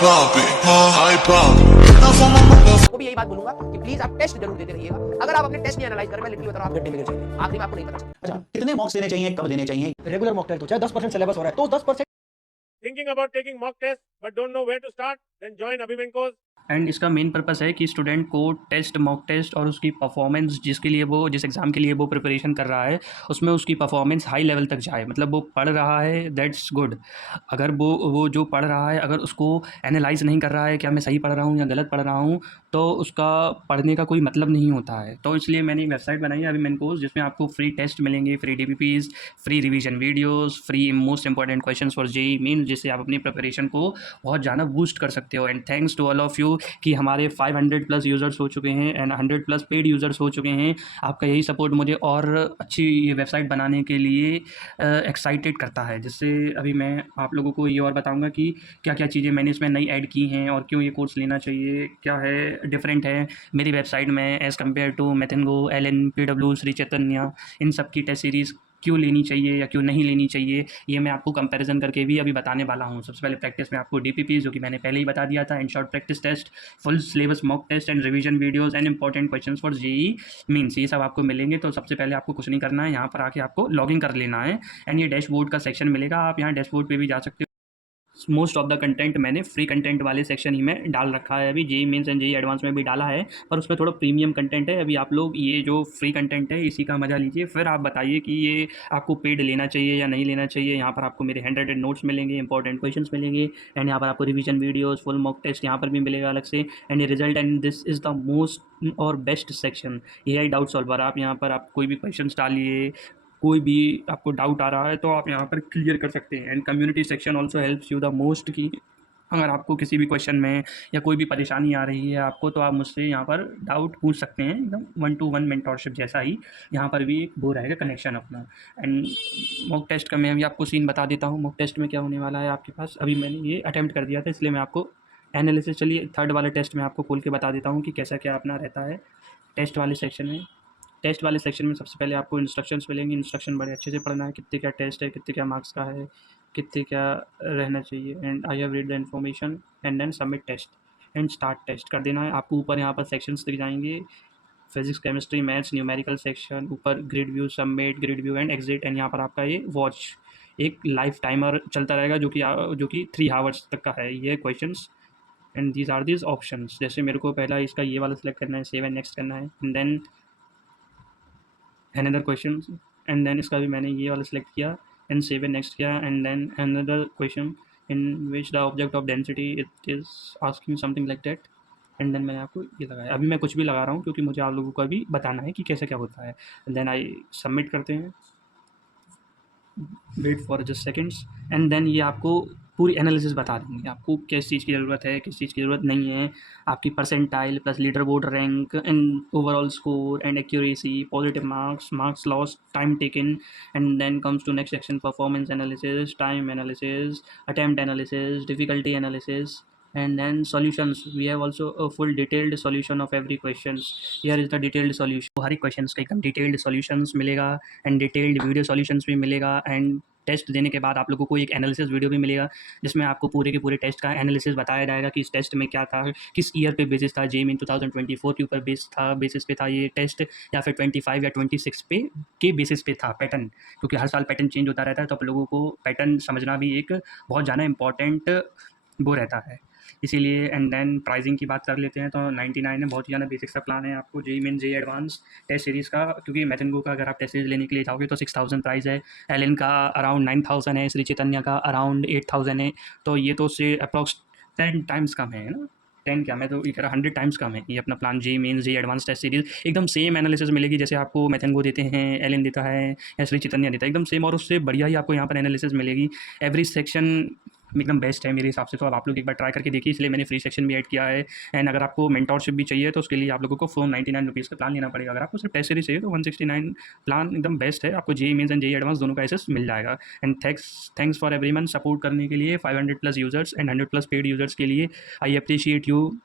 pop it, I pop it. को भी यही बात बोलूंगा कि प्लीज आप टेस्ट जरूर देते रहिएगा। अगर आप अपने टेस्ट नहीं एनालाइज करें, मैं लिटरली बता रहा हूं, आप गड्ढे में गिर जाएंगे। आखिरी में आपको नहीं पता चलता। अच्छा, कितने मॉक्स देने चाहिए, कब देने चाहिए? रेगुलर मॉक टेस्ट हो चाहे 10% सिलेबस हो रहा है तो 10%। Thinking about taking mock tests but don't know where to start? Then join Abhimanko's and इसका मेन पर्पस है कि स्टूडेंट को टेस्ट, मॉक टेस्ट और उसकी परफॉर्मेंस जिसके लिए वो जिस एग्ज़ाम के लिए वो प्रिपरेशन कर रहा है उसमें उसकी परफॉर्मेंस हाई लेवल तक जाए। मतलब वो पढ़ रहा है, दैट्स गुड। अगर वो जो पढ़ रहा है अगर उसको एनालाइज नहीं कर रहा है क्या मैं सही पढ़ रहा हूँ या गलत पढ़ रहा हूँ, तो उसका पढ़ने का कोई मतलब नहीं होता है। तो इसलिए मैंने एक वेबसाइट बनाई है अभिमेन्कोस, जिसमें आपको फ्री टेस्ट मिलेंगे, free DPPs, free revision videos, free most important question for JEE mean, जिससे आप अपनी प्रिपरेशन को बहुत ज़्यादा बूस्ट कर सकते हो। And thanks to all of you कि हमारे 500+ यूज़र्स हो चुके हैं एंड 100+ पेड यूज़र्स हो चुके हैं। आपका यही सपोर्ट मुझे और अच्छी ये वेबसाइट बनाने के लिए एक्साइटेड करता है। जिससे अभी मैं आप लोगों को ये और बताऊंगा कि क्या क्या चीज़ें मैंने इसमें नई ऐड की हैं और क्यों ये कोर्स लेना चाहिए, क्या है डिफरेंट है मेरी वेबसाइट में as compare to MathonGo, LN, PW, Sri Chaitanya, इन सब की टेस्ट सीरीज़ क्यों लेनी चाहिए या क्यों नहीं लेनी चाहिए, ये मैं आपको कंपैरिजन करके भी अभी बताने वाला हूँ। सबसे पहले प्रैक्टिस में आपको DPP जो कि मैंने पहले ही बता दिया था, and short practice test, full syllabus mock test and revision videos and important questions for JEE mains, ये सब आपको मिलेंगे। तो सबसे पहले आपको कुछ नहीं करना है, यहाँ पर आके आपको लॉगिन कर लेना है एंड ये डैशबोर्ड का सेक्शन मिलेगा। आप यहाँ डैशबोर्ड पर भी जा सकते हो। मोस्ट ऑफ द कंटेंट मैंने फ्री कंटेंट वाले सेक्शन ही में डाल रखा है। अभी JEE mains and JEE advance में भी डाला है, पर उसमें थोड़ा प्रीमियम कंटेंट है। अभी आप लोग ये जो फ्री कंटेंट है इसी का मज़ा लीजिए, फिर आप बताइए कि ये आपको पेड लेना चाहिए या नहीं लेना चाहिए। यहाँ पर आपको मेरे 100 नोट्स मिलेंगे, इंपॉर्टेंट क्वेश्चंस मिलेंगे एंड यहाँ पर आपको revision videos, full mock test यहाँ पर भी मिलेगा अलग से, एंड ये result. And this is the most और best section AI doubt solver. आप यहाँ पर आप कोई भी क्वेश्चन डालिए, कोई भी आपको डाउट आ रहा है तो आप यहाँ पर क्लियर कर सकते हैं। And community section also helps you the most कि अगर आपको किसी भी क्वेश्चन में या कोई भी परेशानी आ रही है आपको, तो आप मुझसे यहाँ पर डाउट पूछ सकते हैं। एकदम 1-to-1 मेंटोरशिप जैसा ही यहाँ पर भी एक वो रहेगा कनेक्शन अपना। एंड मॉक टेस्ट का मैं अभी आपको सीन बता देता हूँ। मॉक टेस्ट में क्या होने वाला है आपके पास, अभी मैंने ये अटैम्प्ट कर दिया था इसलिए मैं आपको एनालिसिस, चलिए थर्ड वाले टेस्ट में आपको खोल के बता देता हूँ कि कैसा क्या अपना रहता है टेस्ट वाले सेक्शन में। टेस्ट वाले सेक्शन में सबसे पहले आपको इंस्ट्रक्शंस मिलेंगे। इंस्ट्रक्शन बड़े अच्छे से पढ़ना है, कितने क्या टेस्ट है, कितने क्या मार्क्स का है, कितने क्या रहना चाहिए। And I have read the information and then submit test and start test कर देना है। आपको ऊपर यहाँ पर सेक्शंस दिख जाएंगे, physics, chemistry, maths, numerical section, ऊपर grid view, submit, grid view and exit. And यहाँ पर आपका ये वॉच एक लाइफ टाइमर चलता रहेगा जो कि 3 आवर्स तक का है। ये questions and these are these options. जैसे मेरे को पहला इसका ये वाला सिलेक्ट करना है, सेव एंड नेक्स्ट करना है, and then another question, and then इसका भी मैंने ये वाला सिलेक्ट किया एंड सेव एंड नेक्स्ट किया, and then another question in which the object of density it is asking something like that, and then मैंने आपको ये लगाया। अभी मैं कुछ भी लगा रहा हूँ क्योंकि मुझे आप लोगों को अभी बताना है कि कैसे क्या होता है। देन आई सबमिट करते हैं, wait for just seconds, and then ये आपको पूरी एनालिसिस बता देंगे आपको किस चीज़ की ज़रूरत है, किस चीज़ की ज़रूरत नहीं है, आपकी percentile plus leaderboard rank and overall score and accuracy, positive marks, marks loss, time taken, and then comes to next section, performance analysis, time analysis, attempt analysis, difficulty analysis, and then solutions. We have also a full detailed solution of every questions. Here is the detailed solution. हर एक questions का एकदम detailed solutions मिलेगा and detailed video solutions भी मिलेगा, and test देने के बाद आप लोगों को एक एनालिसिस वीडियो भी मिलेगा जिसमें आपको पूरे के पूरे टेस्ट का एनालिसिस बताया जाएगा कि इस टेस्ट में क्या था, किस ईयर पे बेसिस था, JEE 2024 के ऊपर बेसिस पे था ये टेस्ट, या फिर 25 या 26 पे के बेसिस पे था पैटर्न, क्योंकि हर साल पैटर्न चेंज होता रहता है। तो आप लोगों को पैटर्न समझना भी एक बहुत ज़्यादा इंपॉर्टेंट वो रहता है, इसीलिए। एंड देन प्राइसिंग की बात कर लेते हैं तो 99 है, बहुत ही ज़्यादा बेसिक सा प्लान है आपको JEE main JEE advance test series का। क्योंकि मैथेंगो का अगर आप टेस्ट सीरीज लेने के लिए जाओगे तो 6000 प्राइस है, LN का अराउंड 9000 है, श्री चैतन्य का अराउंड 8000 है। तो ये तो उससे अप्रॉक्स 10 टाइम्स कम है ना, 10 क्या, मैं तो ये कह रहा 100 टाइम्स कम है ये अपना plan. JEE main JEE advance test series एकदम सेम एनालिसिस मिलेगी जैसे आपको मैथेंगो देते हैं, LN देता है या श्री चैतन्य देता है, एकदम सेम, और उससे बढ़िया ही आपको यहाँ पर एनालिसिस मिलेगी। एवरी सेक्शन एकदम बेस्ट है मेरे हिसाब से। तो अब आप लोग एक बार ट्राई करके देखिए, इसलिए मैंने फ्री सेक्शन भी ऐड किया है। एंड अगर आपको मेंटोरशिप भी चाहिए तो उसके लिए आप लोगों को 499 रुपीज़ का प्लान लेना पड़ेगा। अगर आपको सिर्फ टेस्ट सीरीज चाहिए तो 169 प्लान एकदम बेस्ट है, आपको JEE mains and JEE advance दोनों का एक्सेस मिल जाएगा। And thanks for everyone support करने के लिए, 500+ यूज़र्स एंड 100+ पेड यूज़र्स के लिए। I appreciate you.